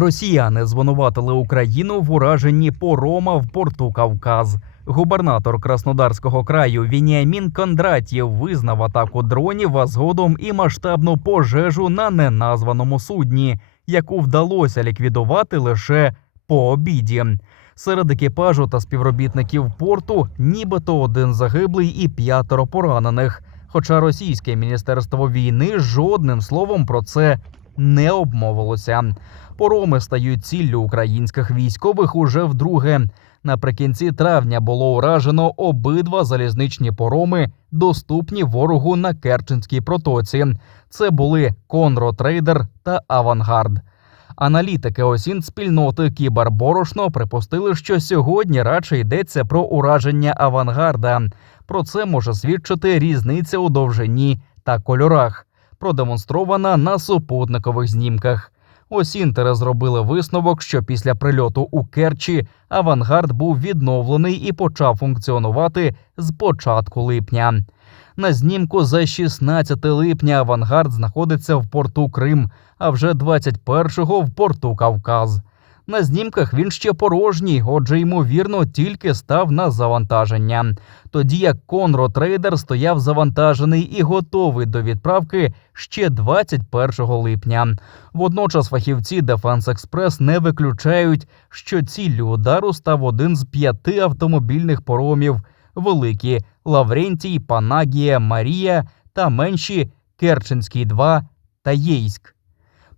Росіяни звинуватили Україну в ураженні порома в порту Кавказ. Губернатор Краснодарського краю Вініамін Кондратєв визнав атаку дронів, а згодом і масштабну пожежу на неназваному судні, яку вдалося ліквідувати лише по обіді. Серед екіпажу та співробітників порту нібито один загиблий і п'ятеро поранених. Хоча російське міністерство війни жодним словом про це не обмовилося. Пороми стають ціллю українських військових уже вдруге. Наприкінці травня було уражено обидва залізничні пороми, доступні ворогу на Керченській протоці. Це були Конро Трейдер та Авангард. Аналітики осін спільноти Кіберборошно припустили, що сьогодні радше йдеться про ураження авангарда. Про це може свідчити різниця у довжині та кольорах, продемонстрована на супутникових знімках. Осінтери зробили висновок, що після прильоту у Керчі авангард був відновлений і почав функціонувати з початку липня. На знімку за 16 липня авангард знаходиться в порту Крим, а вже 21-го в порту Кавказ. На знімках він ще порожній, отже, ймовірно, тільки став на завантаження. Тоді як Конро Трейдер стояв завантажений і готовий до відправки ще 21 липня. Водночас фахівці Дефенс Експрес не виключають, що ціллю удару став один з п'яти автомобільних поромів: великі Лаврентій, Панагія, Марія та менші Керченський 2 та Єйськ.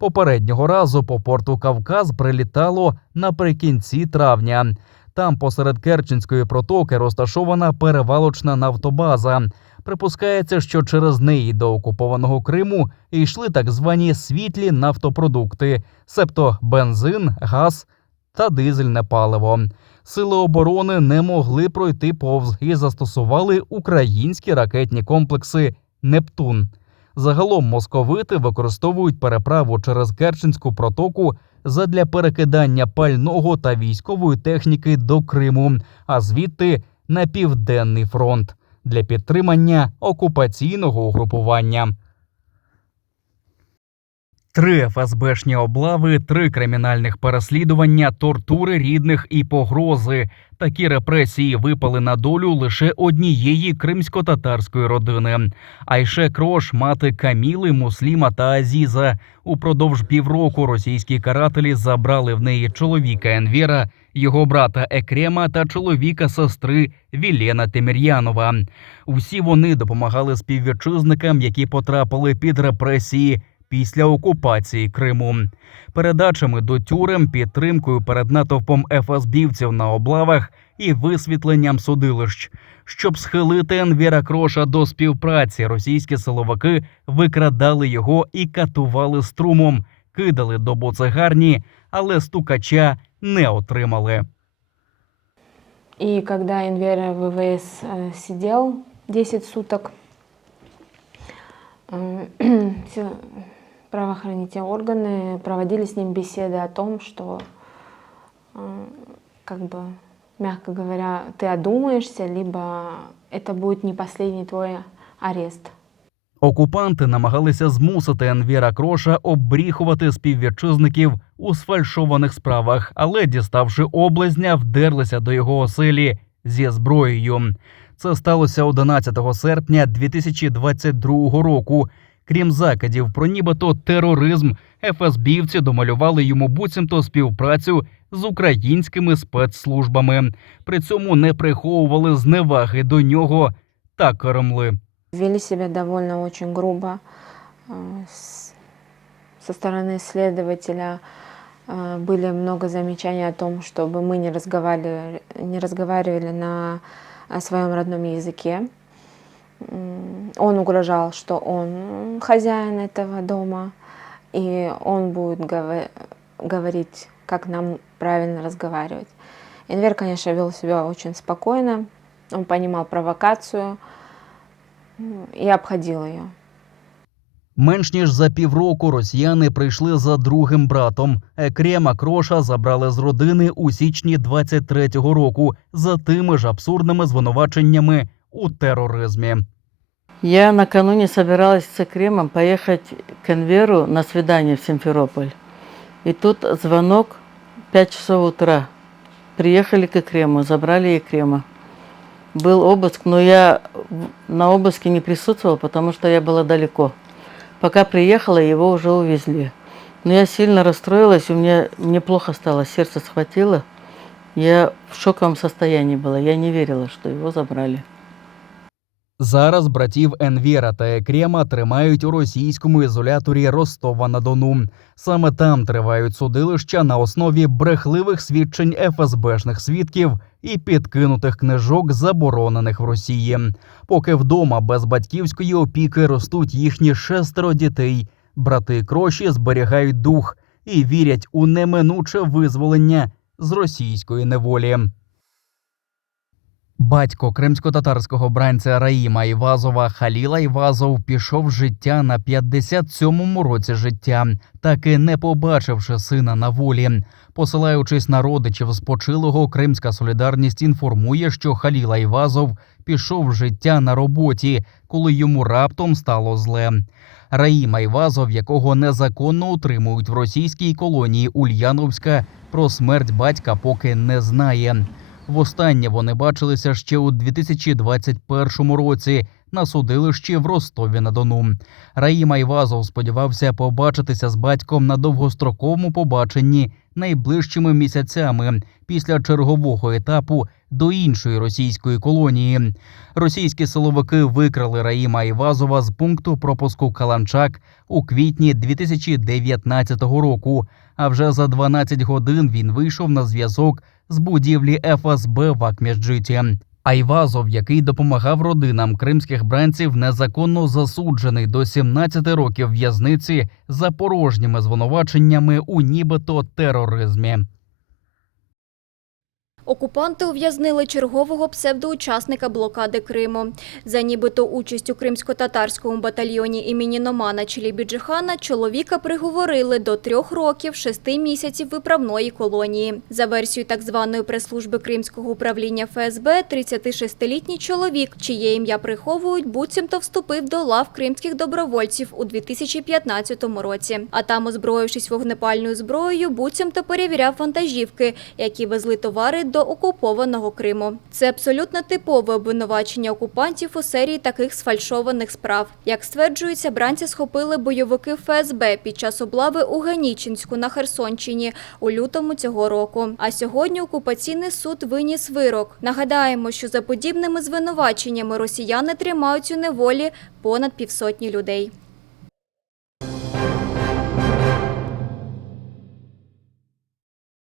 Попереднього разу по порту Кавказ прилітало наприкінці травня. Там посеред Керченської протоки розташована перевалочна нафтобаза. Припускається, що через неї до окупованого Криму йшли так звані світлі нафтопродукти, себто бензин, газ та дизельне паливо. Сили оборони не могли пройти повз і застосували українські ракетні комплекси Нептун. Загалом московити використовують переправу через Керченську протоку задля перекидання пального та військової техніки до Криму, а звідти на південний фронт для підтримання окупаційного угрупування. Три ФСБшні облави, три кримінальних переслідування, тортури рідних і погрози. Такі репресії випали на долю лише однієї кримсько-татарської родини. Айше Крош, мати Каміли, Мусліма та Азіза. Упродовж півроку російські карателі забрали в неї чоловіка Енвєра, його брата Екрема та чоловіка сестри Вілена Темір'янова. Усі вони допомагали співвітчизникам, які потрапили під репресії після окупації Криму. Передачами до тюрем, підтримкою перед натовпом ФСБівців на облавах і висвітленням судилищ. Щоб схилити Енвіра Кроша до співпраці, російські силовики викрадали його і катували струмом, кидали до боцегарні, але стукача не отримали. И когда Инвера ВВС э, сидел 10 суток, все правоохранительные органы проводили с ним беседы о том, что, э, как бы, мягко говоря, ты одумаешься, либо это будет не последний твой арест. Окупанти намагалися змусити Енвіра Кроша оббріхувати співвітчизників у сфальшованих справах, але, діставши облизня, вдерлися до його оселі зі зброєю. Це сталося 11 серпня 2022 року. Крім закидів про нібито тероризм, ФСБівці домалювали йому буцімто співпрацю з українськими спецслужбами. При цьому не приховували зневаги до нього та кремли. Вели себя довольно очень грубо. Э, с- Со стороны следователя э, были много замечаний о том, чтобы мы не разговаривали, не разговаривали на э, своем родном языке. Он угрожал, что он хозяин этого дома, и он будет говорить, как нам правильно разговаривать. Инвер, конечно, вел себя очень спокойно, он понимал провокацию и обходил ее. Менш ніж за півроку росіяни прийшли за другим братом. Екрема Кроша забрали з родини у січні 23-го року за тими ж абсурдними звинуваченнями у тероризмі. Я накануне собиралась с Экремом поехать к Энверу на свидание в Симферополь. И тут звонок 5 часов утра. Приехали к Крему, забрали Крема. Был обыск, но я на обыске не присутствовала, потому что я была далеко. Пока приехала, его уже увезли. Но я сильно расстроилась, у меня мне плохо стало, сердце схватило. Я в шоковом состоянии была, я не верила, что его забрали. Зараз братів Енвєра та Екрема тримають у російському ізоляторі Ростова на Дону. Саме там тривають судилища на основі брехливих свідчень ФСБшних свідків і підкинутих книжок, заборонених в Росії. Поки вдома без батьківської опіки ростуть їхні шестеро дітей. Брати Кроші зберігають дух і вірять у неминуче визволення з російської неволі. Батько кримсько-татарського бранця Раїма Івазова Халіла Івазов пішов з життя на 57-му році життя, так і не побачивши сина на волі. Посилаючись на родичів спочилого, Кримська солідарність інформує, що Халіла Івазов пішов з життя на роботі, коли йому раптом стало зле. Раїма Івазов, якого незаконно утримують в російській колонії Ульяновська, про смерть батька поки не знає. Востаннє вони бачилися ще у 2021 році на судилищі в Ростові на Дону. Раїма Івазов сподівався побачитися з батьком на довгостроковому побаченні найближчими місяцями після чергового етапу до іншої російської колонії. Російські силовики викрали Раїма Івазова з пункту пропуску Каланчак у квітні 2019 року. А вже за 12 годин він вийшов на зв'язок з будівлі ФСБ в Акміджиті. Айвазов, який допомагав родинам кримських бранців, незаконно засуджений до 17 років в'язниці за порожніми звинуваченнями у нібито тероризмі. Окупанти ув'язнили чергового псевдоучасника блокади Криму. За нібито участь у кримсько-татарському батальйоні імені Номана Челібіджихана чоловіка приговорили до трьох років шести місяців виправної колонії. За версією так званої прес-служби Кримського управління ФСБ, 36-літній чоловік, чиє ім'я приховують, буцімто вступив до лав кримських добровольців у 2015 році. А там, озброївшись вогнепальною зброєю, буцімто перевіряв вантажівки, які везли товари до окупованого Криму. Це абсолютно типове обвинувачення окупантів у серії таких сфальшованих справ. Як стверджується, бранці схопили бойовики ФСБ під час облави у Ганічинську на Херсонщині у лютому цього року. А сьогодні окупаційний суд виніс вирок. Нагадаємо, що за подібними звинуваченнями росіяни тримають у неволі понад півсотні людей.